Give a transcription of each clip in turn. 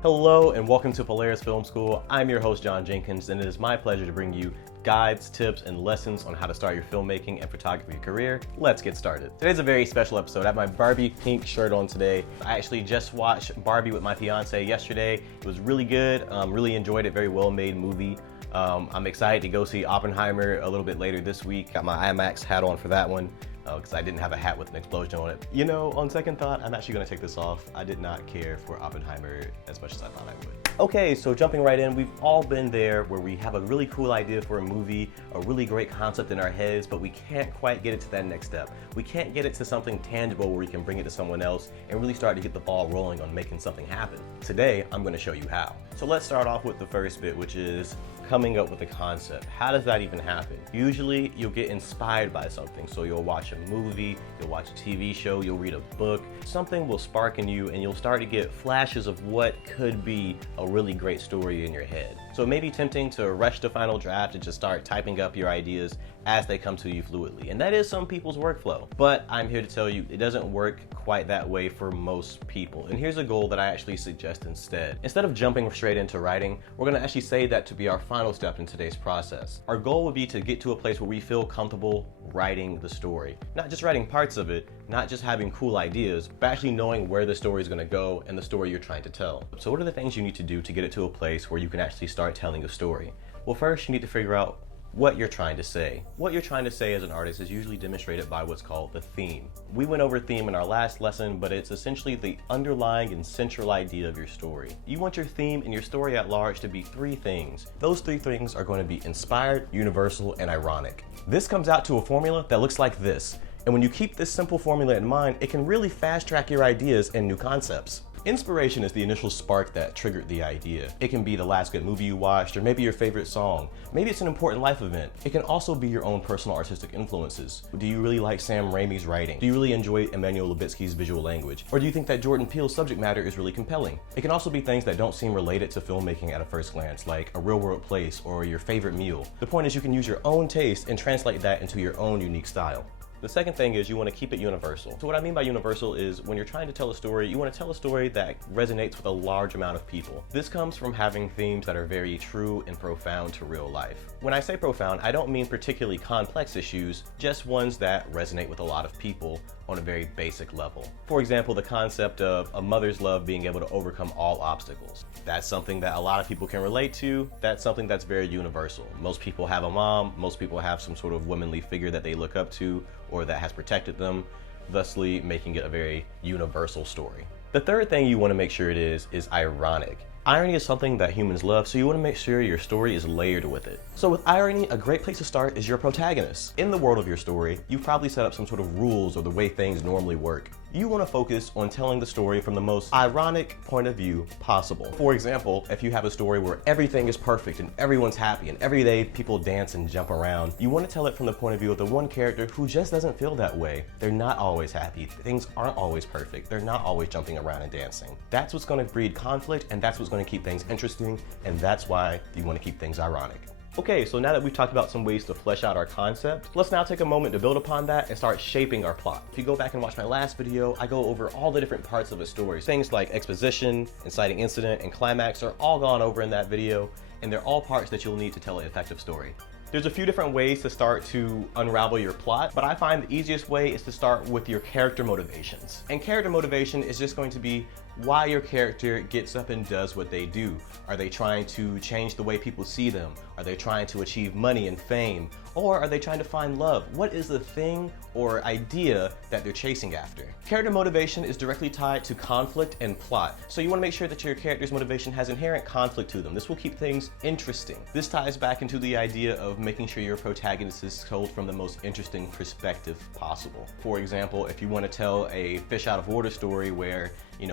Hello and welcome to Polaris Film School. I'm your host John Jenkins, and it is my pleasure to bring you guides, tips, and lessons on how to start your filmmaking and photography career. Let's get started. Today's a very special episode. I have my Barbie pink shirt on today. I actually just watched Barbie with my fiance yesterday. It was really good. Really enjoyed it. Very well made movie. I'm excited to go see Oppenheimer a little bit later this week. Got my IMAX hat on for that one because I didn't have a hat with an explosion on it. You know, on second thought, I'm actually gonna take this off. I did not care for Oppenheimer as much as I thought I would. Okay, so jumping right in, we've all been there where we have a really cool idea for a movie, a really great concept in our heads, but we can't quite get it to that next step. We can't get it to something tangible where we can bring it to someone else and really start to get the ball rolling on making something happen. Today, I'm gonna show you how. So let's start off with the first bit, which is coming up with a concept. How does that even happen? Usually you'll get inspired by something. So you'll watch a movie, you'll watch a TV show, you'll read a book. Something will spark in you and you'll start to get flashes of what could be a really great story in your head. So it may be tempting to rush the final draft and just start typing up your ideas as they come to you fluidly. And that is some people's workflow. But I'm here to tell you it doesn't work quite that way for most people. And here's a goal that I actually suggest instead. Instead of jumping straight into writing, we're gonna actually say that to be our final step in today's process. Our goal would be to get to a place where we feel comfortable writing the story. Not just writing parts of it, not just having cool ideas, but actually knowing where the story is gonna go and the story you're trying to tell. So what are the things you need to do to get it to a place where you can actually start telling a story? Well, first you need to figure out what you're trying to say. What you're trying to say as an artist is usually demonstrated by what's called the theme. We went over theme in our last lesson, but it's essentially the underlying and central idea of your story. You want your theme and your story at large to be three things. Those three things are going to be inspired, universal, and ironic. This comes out to a formula that looks like this. And when you keep this simple formula in mind, it can really fast track your ideas and new concepts. Inspiration is the initial spark that triggered the idea. It can be the last good movie you watched, or maybe your favorite song. Maybe it's an important life event. It can also be your own personal artistic influences. Do you really like Sam Raimi's writing? Do you really enjoy Emmanuel Lubezki's visual language? Or do you think that Jordan Peele's subject matter is really compelling? It can also be things that don't seem related to filmmaking at a first glance, like a real world place or your favorite meal. The point is you can use your own taste and translate that into your own unique style. The second thing is you want to keep it universal. So what I mean by universal is when you're trying to tell a story, you want to tell a story that resonates with a large amount of people. This comes from having themes that are very true and profound to real life. When I say profound, I don't mean particularly complex issues, just ones that resonate with a lot of people on a very basic level. For example, the concept of a mother's love being able to overcome all obstacles. That's something that a lot of people can relate to. That's something that's very universal. Most people have a mom, most people have some sort of womanly figure that they look up to or that has protected them, thusly making it a very universal story. The third thing you want to make sure it is ironic. Irony is something that humans love, so you want to make sure your story is layered with it. So with irony, a great place to start is your protagonist. In the world of your story, you've probably set up some sort of rules or the way things normally work. You want to focus on telling the story from the most ironic point of view possible. For example, if you have a story where everything is perfect and everyone's happy and every day people dance and jump around, you want to tell it from the point of view of the one character who just doesn't feel that way. They're not always happy. Things aren't always perfect. They're not always jumping around and dancing. That's what's going to breed conflict, and that's what's going to keep things interesting, and that's why you want to keep things ironic. Okay, so now that we've talked about some ways to flesh out our concept, let's now take a moment to build upon that and start shaping our plot. If you go back and watch my last video, I go over all the different parts of a story. Things like exposition, inciting incident, and climax are all gone over in that video, and they're all parts that you'll need to tell an effective story. There's a few different ways to start to unravel your plot, but I find the easiest way is to start with your character motivations. And character motivation is just going to be why your character gets up and does what they do. Are they trying to change the way people see them? Are they trying to achieve money and fame? Or are they trying to find love? What is the thing or idea that they're chasing after? Character motivation is directly tied to conflict and plot. So you want to make sure that your character's motivation has inherent conflict to them. This will keep things interesting. This ties back into the idea of making sure your protagonist is told from the most interesting perspective possible. For example, if you want to tell a fish out of water story where,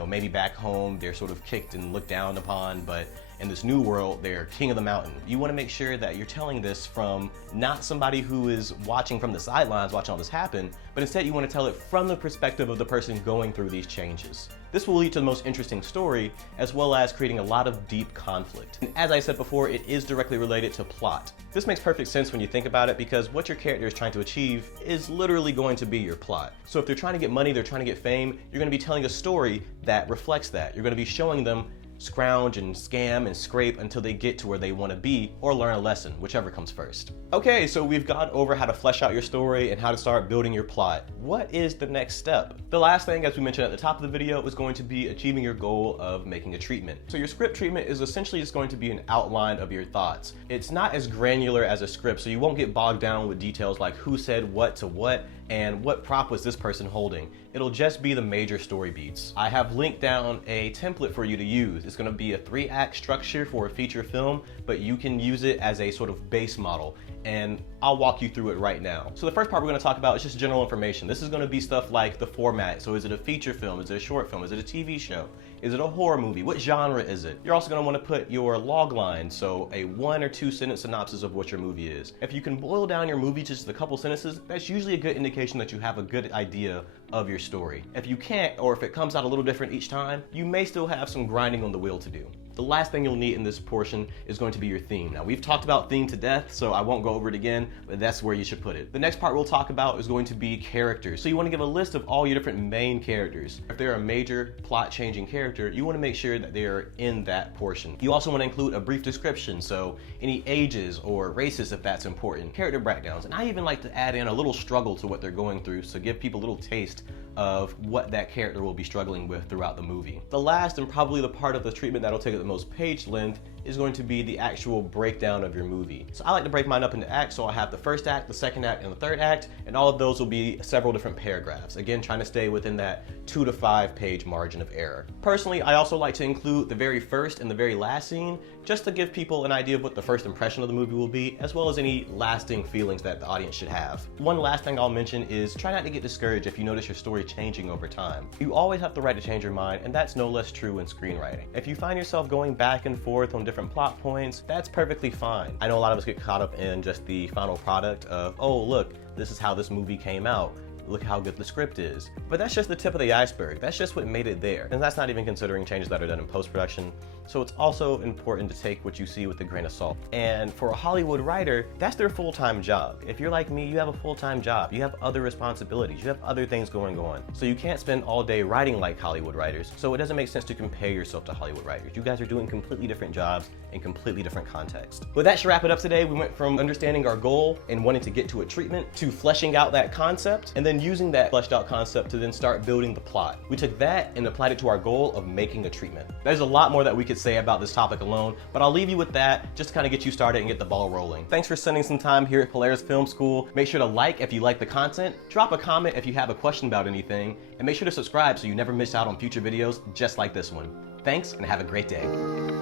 maybe back home they're sort of kicked and looked down upon, but in this new world, they're king of the mountain. You want to make sure that you're telling this from not somebody who is watching from the sidelines, watching all this happen, but instead you want to tell it from the perspective of the person going through these changes. This will lead to the most interesting story, as well as creating a lot of deep conflict. And as I said before, it is directly related to plot. This makes perfect sense when you think about it, because what your character is trying to achieve is literally going to be your plot. So if they're trying to get money, they're trying to get fame, you're going to be telling a story that reflects that. You're going to be showing them scrounge and scam and scrape until they get to where they want to be or learn a lesson, whichever comes first. Okay, so we've gone over how to flesh out your story and how to start building your plot. What is the next step? The last thing, as we mentioned at the top of the video, is going to be achieving your goal of making a treatment. So your script treatment is essentially just going to be an outline of your thoughts. It's not as granular as a script, so you won't get bogged down with details like who said what to what and what prop was this person holding. It'll just be the major story beats. I have linked down a template for you to use. It's gonna be a 3-act structure for a feature film, but you can use it as a sort of base model, and I'll walk you through it right now. So the first part we're gonna talk about is just general information. This is gonna be stuff like the format. So is it a feature film? Is it a short film? Is it a TV show? Is it a horror movie? What genre is it? You're also gonna wanna put your log line, so a 1 or 2 sentence synopsis of what your movie is. If you can boil down your movie to just a couple sentences, that's usually a good indication that you have a good idea of your story. If you can't, or if it comes out a little different each time, you may still have some grinding on the wheel to do. The last thing you'll need in this portion is going to be your theme. Now, we've talked about theme to death, so I won't go over it again, but that's where you should put it. The next part we'll talk about is going to be characters. So you want to give a list of all your different main characters. If they're a major plot-changing character, you want to make sure that they are in that portion. You also want to include a brief description, so any ages or races if that's important, character breakdowns, and I even like to add in a little struggle to what they're going through, so give people a little taste of what that character will be struggling with throughout the movie. The last and probably the part of the treatment that'll take up the most page length is going to be the actual breakdown of your movie. So I like to break mine up into acts, so I have the first act, the second act, and the third act, and all of those will be several different paragraphs. Again, trying to stay within that 2 to 5 page margin of error. Personally, I also like to include the very first and the very last scene, just to give people an idea of what the first impression of the movie will be, as well as any lasting feelings that the audience should have. One last thing I'll mention is try not to get discouraged if you notice your story changing over time. You always have the right to change your mind, and that's no less true in screenwriting. If you find yourself going back and forth on different plot points, that's perfectly fine. I know a lot of us get caught up in just the final product of, oh look, this is how this movie came out. Look how good the script is. But that's just the tip of the iceberg. That's just what made it there. And that's not even considering changes that are done in post-production. So it's also important to take what you see with a grain of salt. And for a Hollywood writer, that's their full-time job. If you're like me, you have a full-time job. You have other responsibilities. You have other things going on. So you can't spend all day writing like Hollywood writers. So it doesn't make sense to compare yourself to Hollywood writers. You guys are doing completely different jobs in completely different context. But that should wrap it up today. We went from understanding our goal and wanting to get to a treatment to fleshing out that concept, and then using that fleshed out concept to then start building the plot. We took that and applied it to our goal of making a treatment. There's a lot more that we could say about this topic alone, but I'll leave you with that just to kind of get you started and get the ball rolling. Thanks for spending some time here at Polaris Film School. Make sure to like if you like the content, drop a comment if you have a question about anything, and make sure to subscribe so you never miss out on future videos just like this one. Thanks, and have a great day.